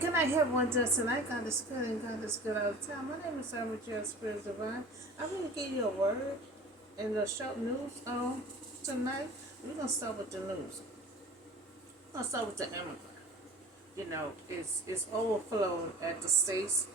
Good night, everyone. Just tonight, God is good and God is good all the time. My name is Albert J. Spirit Divine. I'm going to give you a word in the short news tonight. We're going to start with the news. We're going to start with the immigrant. It's overflowing at the states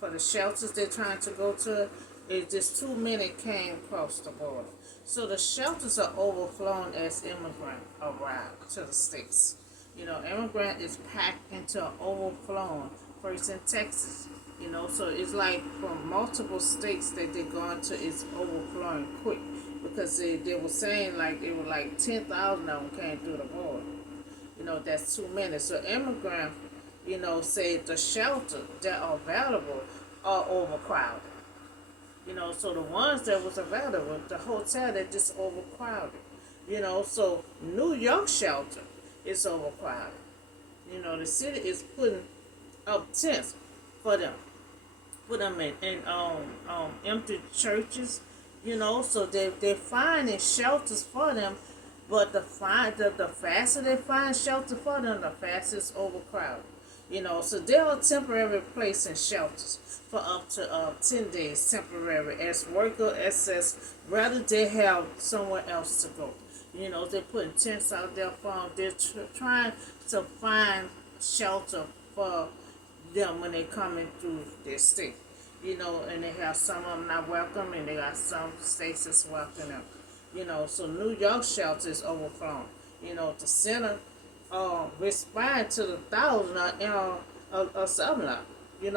for the shelters they're trying to go to. It's just too many came across the border. So the shelters are overflowing as immigrants arrive to the states. Immigrant is packed into an overflowing, first in Texas. So it's like from multiple states that they're going to, it's overflowing quick. Because they were saying like they were like 10,000 of them came through the border. That's too many. So immigrants, say the shelters that are available are overcrowded. So the ones that was available, the hotel that just overcrowded. So New York shelter is overcrowded. The city is putting up tents for them, put them in empty churches. So they're finding shelters for them, but the faster they find shelter for them, the faster it's overcrowded. So they are temporary place in shelters for up to 10 days temporary as worker access, rather they have somewhere else to go. They're putting tents out there for them. They're trying to find shelter for them when they coming through their state. And they have some of them not welcome, and they got some states that's welcoming them. So New York shelter is overflowing. The center respond to the thousand of summer.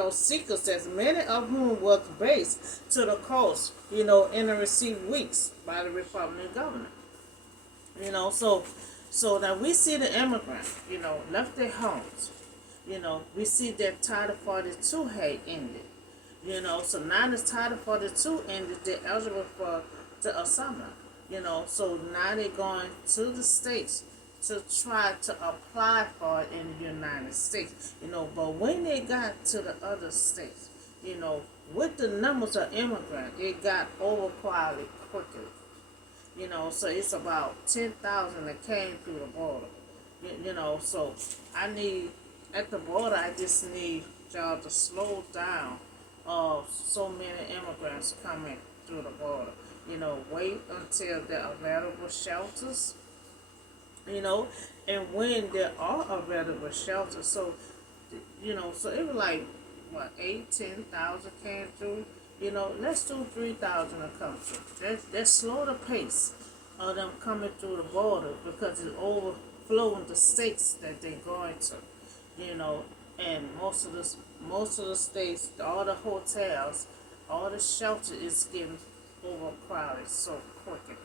Seekers, as many of whom was based to the coast, in the received weeks by the Republican governor. So that we see the immigrants, left their homes. We see that Title 42 had ended. So now that Title 42 ended, they're eligible for the asylum. So now they're going to the states to try to apply for it in the United States. But when they got to the other states, with the numbers of immigrants, it got overcrowded quickly. So it's about 10,000 that came through the border. So I need, at the border, I just need y'all to slow down of so many immigrants coming through the border. Wait until there are available shelters, and when there are available shelters. So, so it was like, what, 10,000 came through. Let's do 3,000 to come through. Let's slow the pace of them coming through the border because it's overflowing the states that they're going to. And most of the states, all the hotels, all the shelter is getting overcrowded so quickly.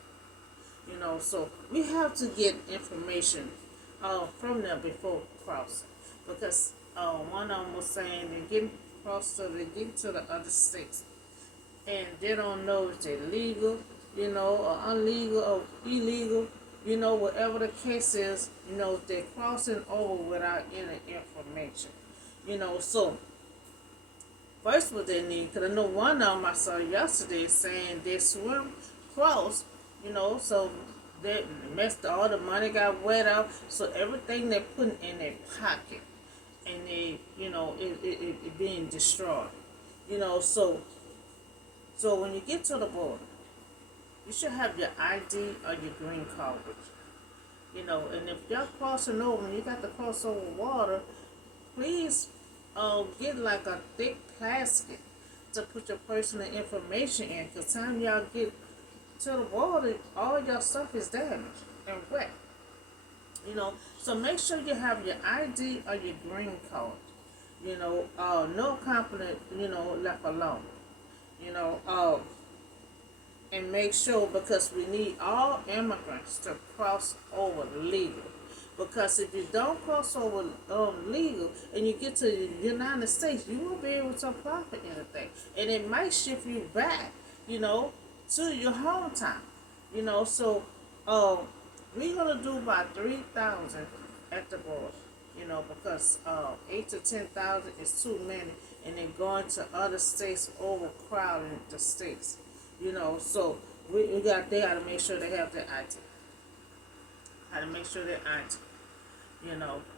So we have to get information from them before crossing, because one of them was saying they're getting crossed, so they get to the other states, and they don't know if they're legal, or unlegal or illegal, whatever the case is, they're crossing over without any information. So first what they need, because I know one of them I saw yesterday saying they swim cross, so they messed, all the money got wet out, so everything they put in their pocket, and they, it being destroyed. So when you get to the border, you should have your ID or your green card with you. And if y'all crossing over and you got to cross over water, please get like a thick plastic to put your personal information in, because time y'all get to the border, all your stuff is damaged and wet. So make sure you have your ID or your green card. No compliment, left alone. You know, uh, and make sure, because we need all immigrants to cross over legal. Because if you don't cross over legal and you get to the United States, you won't be able to apply for anything. And it might shift you back, to your hometown. So we're going to do about 3,000 at the border, because 8 to 10,000 is too many. And they're going to other states, overcrowding the states. So they got to make sure they have their ID. How to make sure they're ID.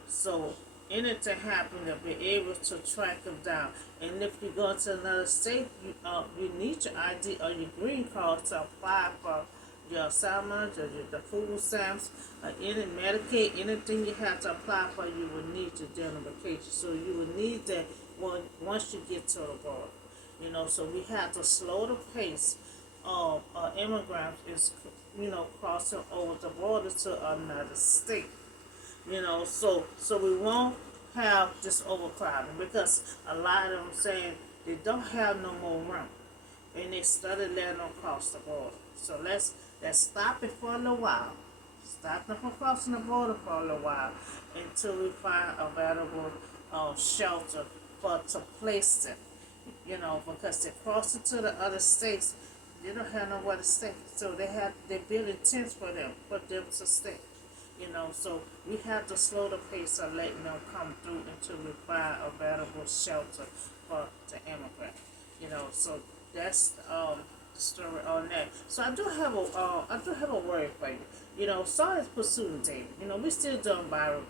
So anything happen, to be able to track them down. And if you go to another state, you need your ID or your green card to apply for your assignment, or the food stamps, any Medicaid, anything you have to apply for, you will need your identification. So you will need that once you get to the border. So we have to slow the pace of immigrants is, crossing over the border to another state. So we won't have this overcrowding, because a lot of them saying they don't have no more room, and they started letting them cross the border. So let's stop it for a little while. Stop them from crossing the border for a little while until we find available shelter to place them. Because they're crossing to the other states, they don't have nowhere to stay. So they're building tents for them to stay. So we have to slow the pace of letting them come through until we find available shelter for the immigrant. So that's the story on that. So I do have a word for you. Saul is pursuing David. We still doing Bible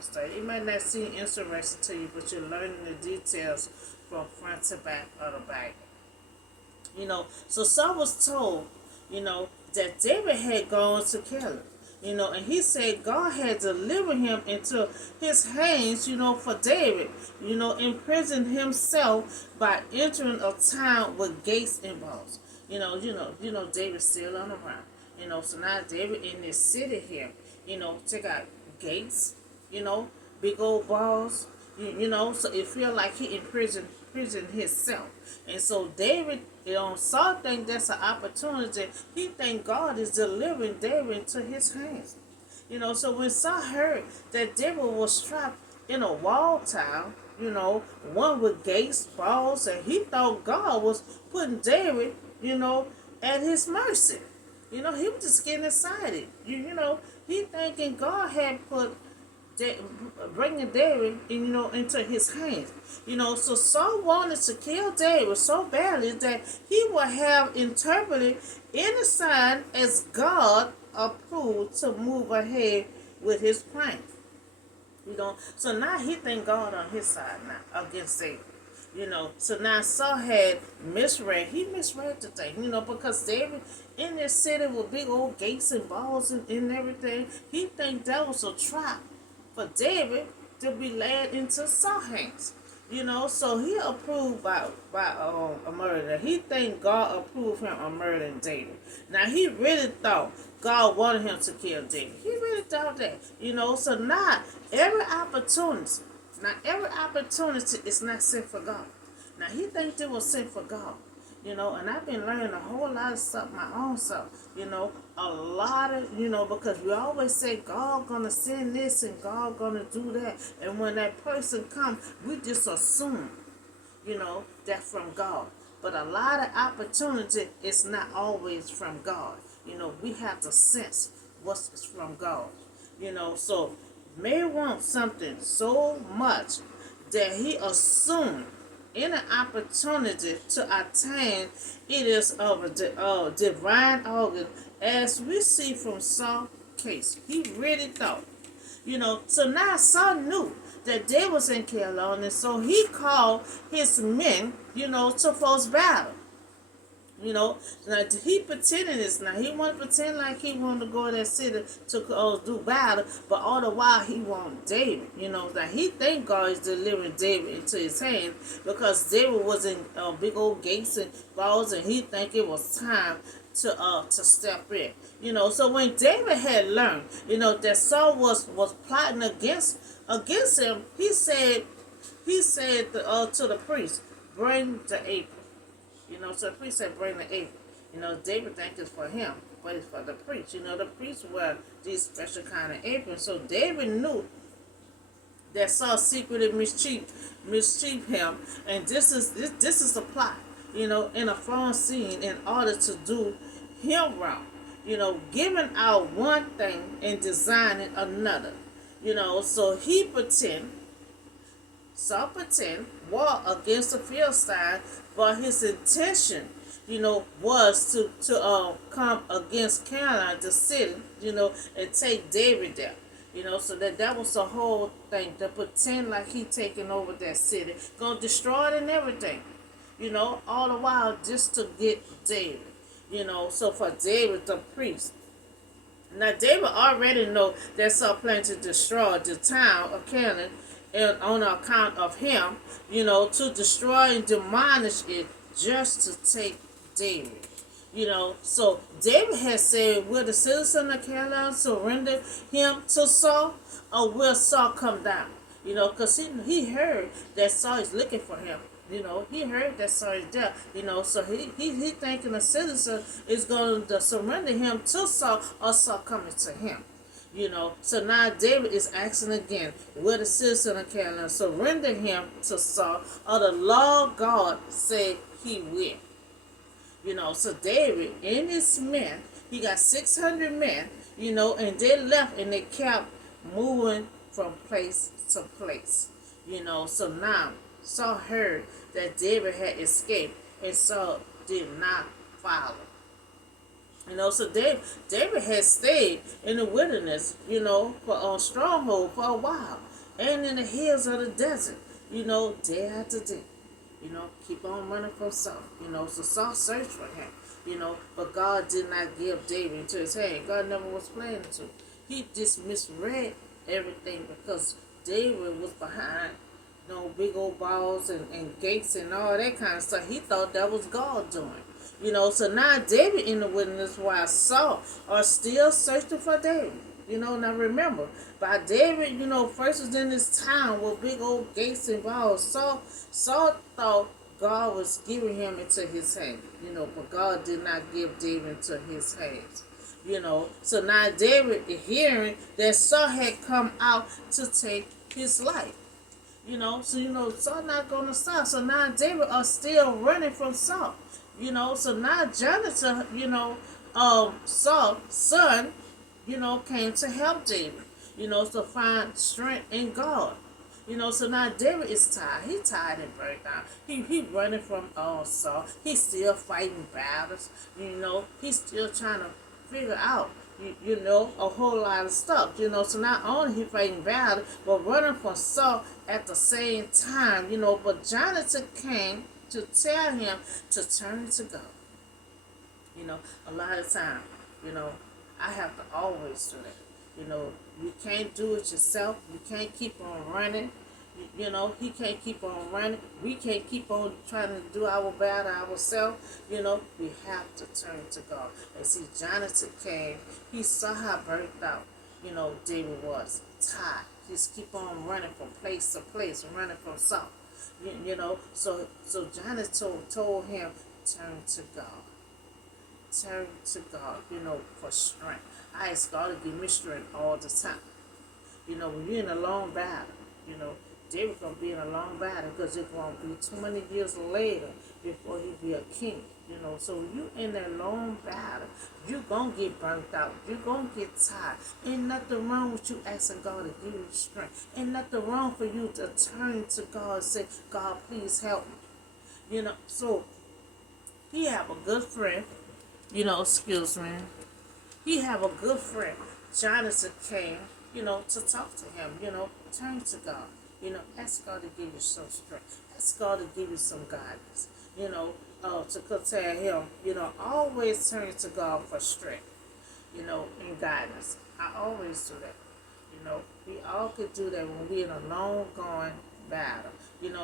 study. It might not seem interesting to you, but you're learning the details from front to back of the Bible. So Saul was told, that David had gone to kill him. And he said God had delivered him into his hands, for David, imprisoned himself by entering a town with gates and walls. David's still on the run. So now David in this city here, check out gates, big old walls, so it feel like he imprisoned himself. And so David, Saul think that's an opportunity. He think God is delivering David into his hands. So when Saul heard that David was trapped in a wall town, one with gates, walls, and he thought God was putting David, at his mercy. He was just getting excited. He thinking God had put bringing David, into his hands. So Saul wanted to kill David so badly that he would have interpreted any sign as God approved to move ahead with his plan. So now he think God on his side now against David. So now Saul had misread. He misread the thing, because David in this city with big old gates and walls and everything, he think that was a trap for David to be led into Saul's hands. So he approved by a murder. He think God approved him of murdering David. Now he really thought God wanted him to kill David. He really thought that. So every opportunity is not sent for God. Now he thinks it was sent for God. And I've been learning a whole lot of stuff my own self. A lot of, because we always say God gonna send this and God gonna do that. And when that person comes, we just assume, that from God. But a lot of opportunity is not always from God. We have to sense what's from God. So may want something so much that he assumed any opportunity to attain it is of a divine organ, as we see from Saul's case. He really thought. So now Saul knew that David was in Carolina, so he called his men, to force battle. Now he pretended this. Now he wanted to pretend like he wanted to go to that city to do battle, but all the while he wanted David. That he think God is delivering David into his hands, because David was in big old gates and walls, and he think it was time to step in. So when David had learned, that Saul was plotting against him, he said to the priest, bring the apron. So the priest said, bring the apron. David thinks it's for him, but it's for the priest. The priests wear these special kind of aprons. So David knew that Saul secretly mischief him, and this is the plot. In a foreign scene, in order to do him wrong. Giving out one thing and designing another. So Saul pretend war against the Philistine, but his intention, was to come against Carolina, the city, and take David there. So that was the whole thing, to pretend like he taking over that city, gonna destroy it and everything, all the while just to get David. So for David the priest. Now David already know that Saul planned to destroy the town of Canaan, and on account of him, to destroy and demolish it just to take David. So David has said, will the citizen of Canaan surrender him to Saul, or will Saul come down? Because he heard that Saul is looking for him. He heard that Saul is there. So he thinking the citizen is going to surrender him to Saul, or Saul coming to him. So now David is asking again, will the citizen of Canaan surrender him to Saul, or the Lord God say he will? So David and his men, he got 600 men, and they left and they kept moving from place to place. So now Saul heard that David had escaped, and Saul did not follow. So David had stayed in the wilderness, for a stronghold for a while, and in the hills of the desert, day after day. Keep on running from Saul. So Saul searched for him. But God did not give David into his hand. God never was planning to. He just misread everything because David was behind, big old walls and gates and all that kind of stuff. He thought that was God doing. So now David in the wilderness while Saul are still searching for David. Now remember, by David, first was in this town with big old gates and walls. Saul thought God was giving him into his hand, but God did not give David into his hands. So now David is hearing that Saul had come out to take his life. So Saul not gonna stop. So now David are still running from Saul. So now Jonathan, Saul's son, came to help David, to find strength in God. So now David is tired. He tired and burnt out. He running from Saul. He's still fighting battles. He's still trying to figure out, a whole lot of stuff. So not only he fighting battle, but running from Saul at the same time. But Jonathan came to tell him to turn to God. A lot of time, I have to always do that. You can't do it yourself. You can't keep on running. He can't keep on running. We can't keep on trying to do our battle ourselves. We have to turn to God. And see, Jonathan came. He saw how burnt out, David was. Tired. Just keep on running from place to place, running from Saul. So Jonathan told him, turn to God. Turn to God, for strength. I ask God to give me strength all the time. When you're in a long battle, David gonna be in a long battle because it's gonna be 20 years later before he be a king. So when you in that long battle, you gonna get burnt out. You gonna get tired. Ain't nothing wrong with you asking God to give you strength. Ain't nothing wrong for you to turn to God and say, God, please help me. So he have a good friend. Excuse me. He have a good friend. Jonathan came, to talk to him. Turn to God. Ask God to give you some strength. Ask God to give you some guidance. To tell him, always turn to God for strength, and guidance. I always do that. We all could do that when we're in a long going battle.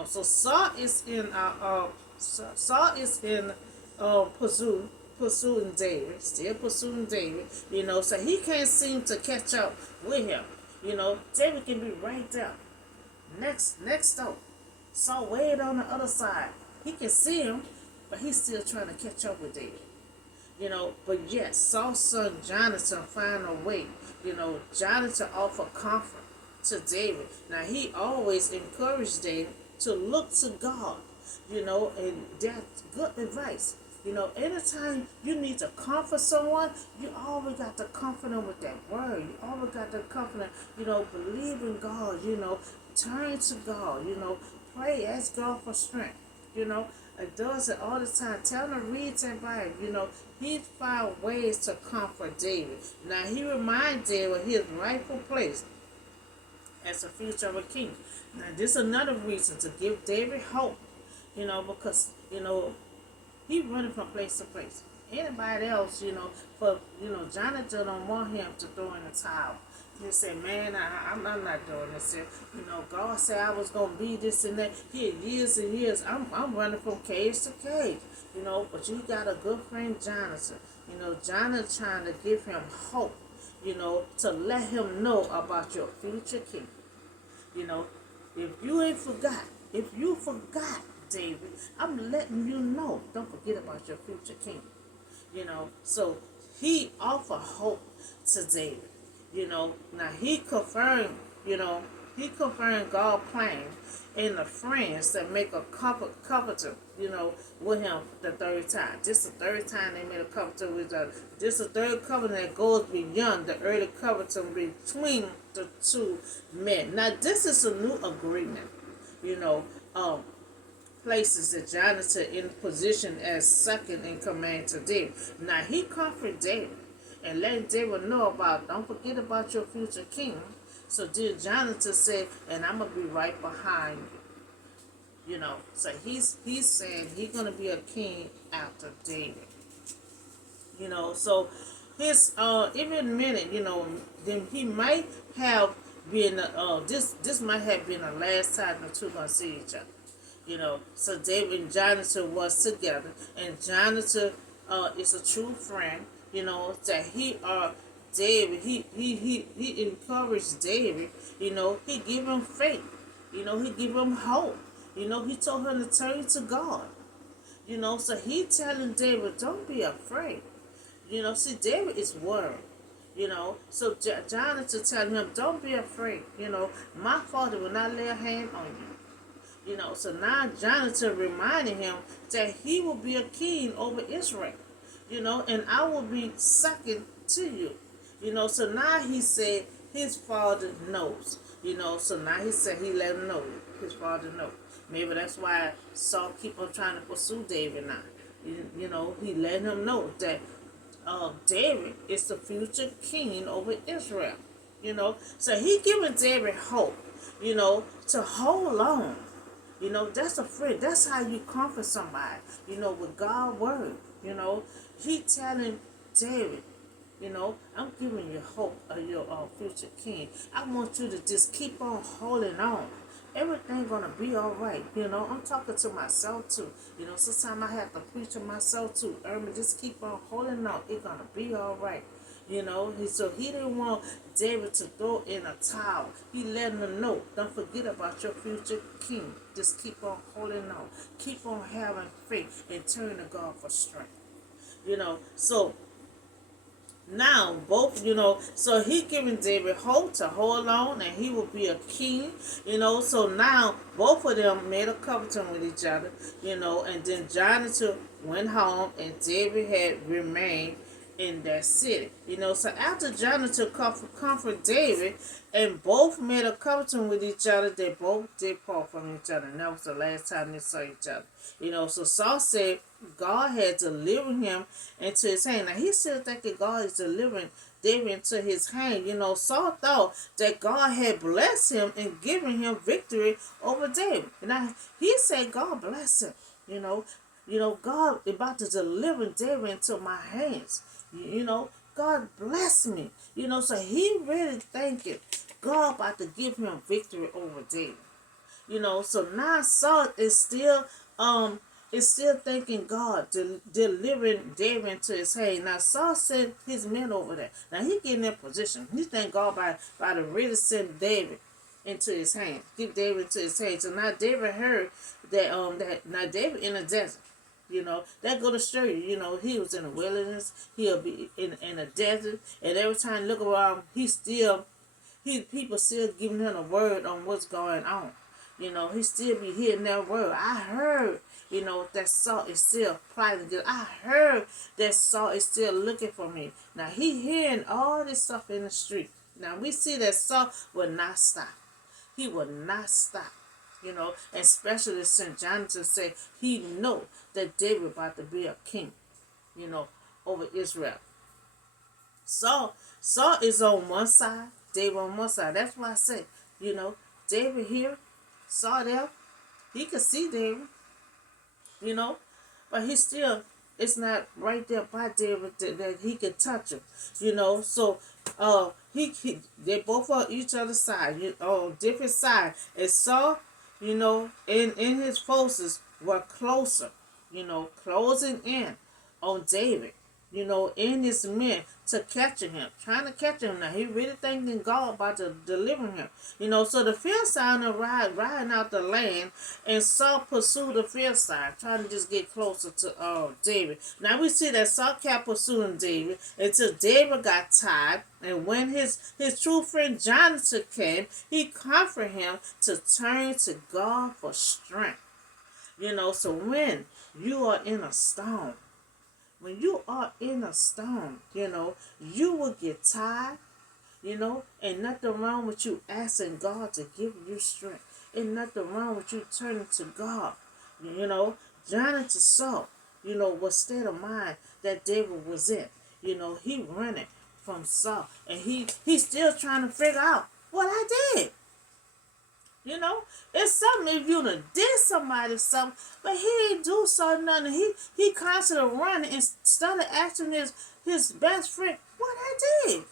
So Saul is in pursuing David, still pursuing David, so he can't seem to catch up with him. David can be right there, next door. Saul way on the other side. He can see him, but he's still trying to catch up with David. But yes, Saul's son Jonathan find a way. Jonathan offered comfort to David. Now he always encouraged David to look to God, and that's good advice. Anytime you need to comfort someone, you always got to comfort them with that word. You always got to comfort them, believe in God, turn to God, pray, ask God for strength, and does it all the time. Tell him to read that Bible, he found ways to comfort David. Now he reminded David of his rightful place as a future of a king. Now, this is another reason to give David hope, because, he running from place to place. Anybody else, for, Jonathan don't want him to throw in the towel. He said, man, I'm not doing this here. God said I was going to be this and that. Here, years and years, I'm running from cage to cage. But you got a good friend, Jonathan. Jonathan trying to give him hope, to let him know about your future king. If you ain't forgot, if you forgot, David, I'm letting you know, don't forget about your future king. So he offered hope to David. Now he confirmed God's plan in the friends that make a covenant, with him the third time. This is the third time they made a covenant with each other. This is the third covenant that goes beyond the early covenant between the two men. Now this is a new agreement, places that Jonathan in position as second in command to David. Now he comforted David and letting David know about, don't forget about your future king. So then Jonathan said, and I'm gonna be right behind you. So he's saying he's gonna be a king after David. So his even a minute, then he might have been this might have been the last time the two gonna see each other. So David and Jonathan was together, and Jonathan is a true friend. That David, he encouraged David. He give him faith. He give him hope. He told him to turn to God. So he telling David, don't be afraid. See, David is worried. So Jonathan telling him, don't be afraid. My father will not lay a hand on you. So now Jonathan reminding him that he will be a king over Israel, and I will be second to you. So now he said his father knows, so now he said he let him know, his father knows. Maybe that's why Saul keep on trying to pursue David now. He let him know that David is the future king over Israel. So he giving David hope, to hold on. That's a friend. That's how you comfort somebody, with God's word. He telling David, I'm giving you hope of your future king. I want you to just keep on holding on. Everything's going to be all right. I'm talking to myself too. Sometimes I have to preach to myself too. Just keep on holding on. It's going to be all right. So he didn't want David to throw in a towel. He letting him know, don't forget about your future king. Just keep on holding on. Keep on having faith and turn to God for strength. So now both, so he giving David hope to hold on and he will be a king, so now both of them made a covenant with each other, and then Jonathan went home and David had remained in that city. So after Jonathan comfort David and both made a covenant with each other, they both did part from each other. And that was the last time they saw each other. So Saul said God had delivered him into his hand. Now he's still thinking God is delivering David into his hand. Saul thought that God had blessed him and given him victory over David. Now he said God bless him. God about to deliver David into my hands. God bless me. So he really thinking God about to give him victory over David. So now Saul is still thinking God delivering David into his hand. Now Saul sent his men over there. Now he getting in position. He think God by to really send David into his hand. Give David into his hand. So now David heard that now David in the desert. That go to show you, he was in the wilderness, he'll be in the desert, and every time you look around, people still giving him a word on what's going on. He still be hearing that word. I heard, that Saul is still plotting. I heard that Saul is still looking for me. Now he hearing all this stuff in the street. Now we see that Saul will not stop. He will not stop. Especially since Jonathan said he know that David about to be a king, over Israel. Saul is on one side, David on one side. That's why I say, You know, David here saw them. He could see David, you know, but he still, it's not right there by David that he could touch him, you know. So they both on each other's side, different side. And Saul, in his forces were closer, closing in on David, in his men to catching him, trying to catch him. Now he really thinking God about to deliver him. So the Philistine riding out the land, and Saul pursued the Philistine, trying to just get closer to David. Now we see that Saul kept pursuing David until David got tired, and when his true friend Jonathan came, he comforted him to turn to God for strength. So you are in a storm, when you are in a storm, you will get tired, and nothing wrong with you asking God to give you strength. And nothing wrong with you turning to God. Jonathan saw, what state of mind that David was in. He running from Saul. And he's still trying to figure out what I did. It's something if you done did somebody something, but he ain't do something nothing. He constantly running instead of asking his best friend what I did.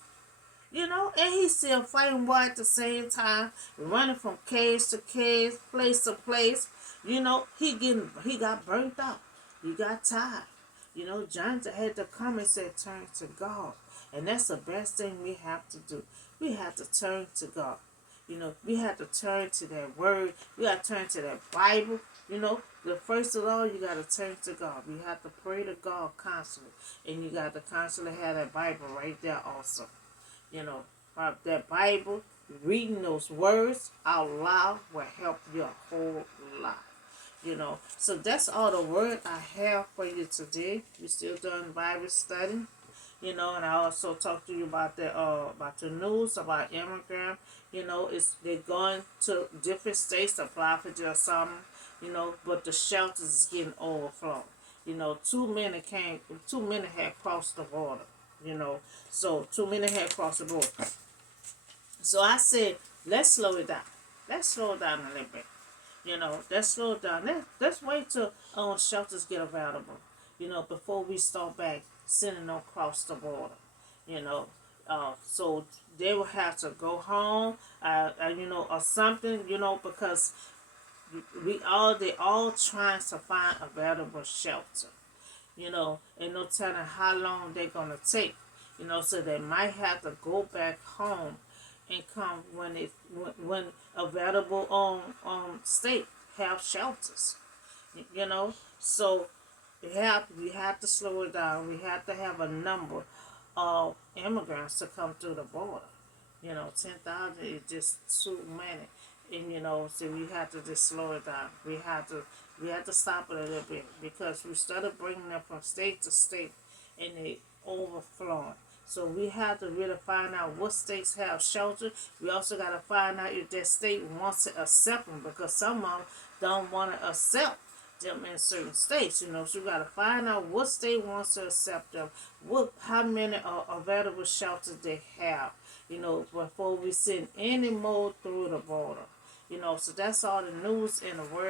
And he's still fighting war at the same time, running from cage to cage, place to place. He got burnt out. He got tired. Jonathan had to come and say, turn to God. And that's the best thing we have to do. We have to turn to God. We have to turn to that word. We got to turn to that Bible. The first of all, you got to turn to God. We have to pray to God constantly. And you got to constantly have that Bible right there also. That Bible, reading those words out loud will help your whole life. So that's all the word I have for you today. We still doing Bible study. And I also talked to you about the news about immigrants. They're going to different states to apply for just something. But the shelters is getting overflown. Too many had crossed the border. So too many had crossed the border. So I said, let's slow it down. Let's slow it down a little bit. Let's slow it down. Let's wait till shelters get available. Before we start back sending them across the border. So they will have to go home, or something, because they all trying to find available shelter. And no telling how long they're gonna take. So they might have to go back home and come when available state have shelters. So we have to slow it down. We have to have a number of immigrants to come through the border. 10,000 is just too many. And so we have to just slow it down. We have to stop it a little bit, because we started bringing them from state to state, and they overflowing. So we have to really find out what states have shelter. We also got to find out if that state wants to accept them, because some of them don't want to accept them in certain states. So we got to find out what state wants to accept them, how many available shelters they have. Before we send any more through the border. So that's all the news in the world.